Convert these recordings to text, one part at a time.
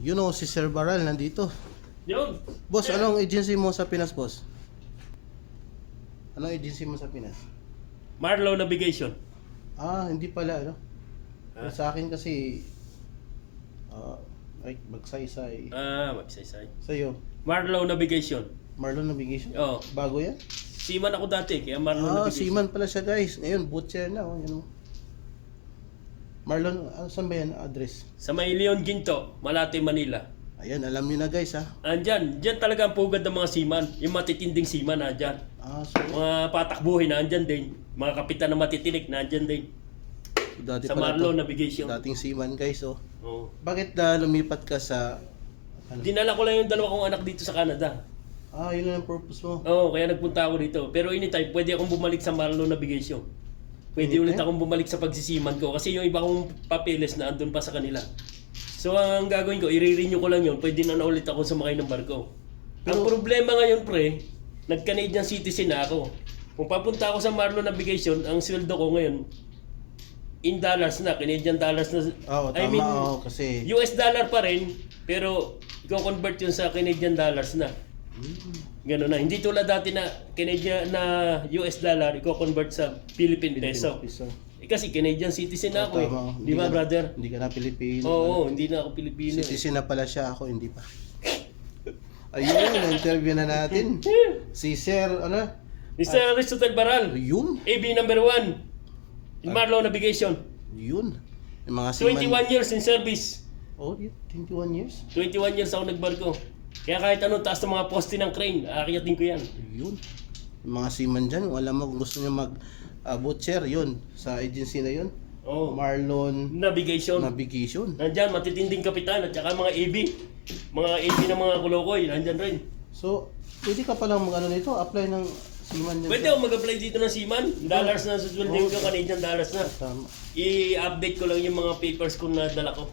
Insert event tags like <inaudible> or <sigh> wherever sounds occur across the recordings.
You know, si Sir Baral nandito. Yun. Boss, anong agency mo sa Pinas, boss? Anong agency mo sa Pinas? Marlow Navigation. Ah, hindi pala, ano? Ah. Sa akin kasi, ah, ay, magsaysay. Ah, magsaysay. Sa'yo, Marlow Navigation. Marlon Navigation? Oo. Bago yan? Seaman ako dati, kaya Marlow Ah, Navigation. seaman pala siya, guys. Ngayon, butcher na, oh, yun, oh. Marlon, ah, saan ba yan? Address? Sa may Leon Ginto, Malate, Manila. Ayan, alam niyo na, guys, ha? Andyan, dyan talaga ang pugad ng mga seaman. Yung matitinding seaman, andyan. Ah, so, Mga patakbuhin, andyan din. Mga kapitan na matitinik, nandyan din. dati Sa pala to. Navigation. Dating seaman, guys, oh. Oo. Bakit na lumipat ka sa... Ano? Dinala ko lang yung dalawa kong anak dito sa Canada. Ah, yun lang ang purpose mo. Oo, kaya nagpunta ako dito. Pero anytime, pwede akong bumalik sa Marlow Navigation. Pwede ulit akong bumalik sa pagsisiman ko kasi yung iba kong papeles na andun pa sa kanila. So ang gagawin ko, i-renew ko lang yun, pwede na na ulit ako sumakay ng barko. ang problema ngayon pre, nag-Canadian citizen na ako. Kung papunta ako sa Marlow Navigation, ang sweldo ko ngayon, in dollars na, Canadian dollars na. Oo, I tama mean, oo, kasi... US dollar pa rin, pero i-convert yun sa Canadian dollars na. Gano'n na. Hindi tulad dati na Canadian na US dollar, i-convert sa Philippine peso. Piso. Eh, kasi Canadian citizen na ako eh. Tama. Di ba, ka- brother? Hindi ka na Pilipino. Oo, hindi na ako Pilipino. eh. Citizen na pala siya, ako hindi pa. Ayun, na-interview na natin. Si Sir, ano? Mr. Aristotle Baral, Yun, AB number 1, in Marlow Navigation. yun. Yung mga seaman. 21 years in service. Oh, yun, 21 years. 21 years ako nagbarko. Kaya kahit anong taas ng mga poste ng crane, aakyatin ko yan. Yun. Yung mga seaman dyan, alam mo kung gusto niyo mag ah, butcher, yun. Sa agency na yun. Oh, Marlon navigation. Navigation. Nandyan, matitinding kapitan at saka mga AB. Mga AB ng mga kulokoy, nandyan rin. So, pwede ka palang mag ano nito, apply ng seaman dyan. Pwede ako mag-apply dito ng Seaman. Dollars na susundin ko, Canadian dollars na. Tama. I-update ko lang yung mga papers kung nadala ko.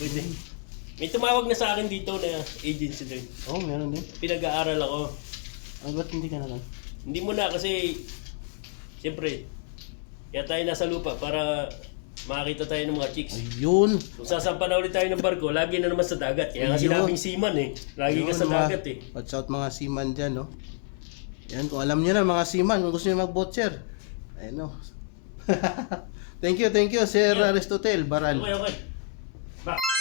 Pwede. May tumawag na sa akin dito na agency din. Oh, meron din. Pinag-aaral ako. Ano ba't hindi ka na lang? Hindi mo na kasi, siyempre, kaya tayo nasa lupa para makakita tayo ng mga chicks. Ayun. Kung sasampa na ulit tayo ng barko, lagi na naman sa dagat. Kaya nga Ayun. sinabing seaman eh. Lagi ka Ayun, sa mga- dagat eh. Watch out mga seaman dyan, no? Yan, kung alam niyo na mga seaman, kung gusto niyo mag-butcher. Ayun, no? <laughs> thank you, thank you, Sir Yeah. Aristotle Baral. Okay, okay. Ba-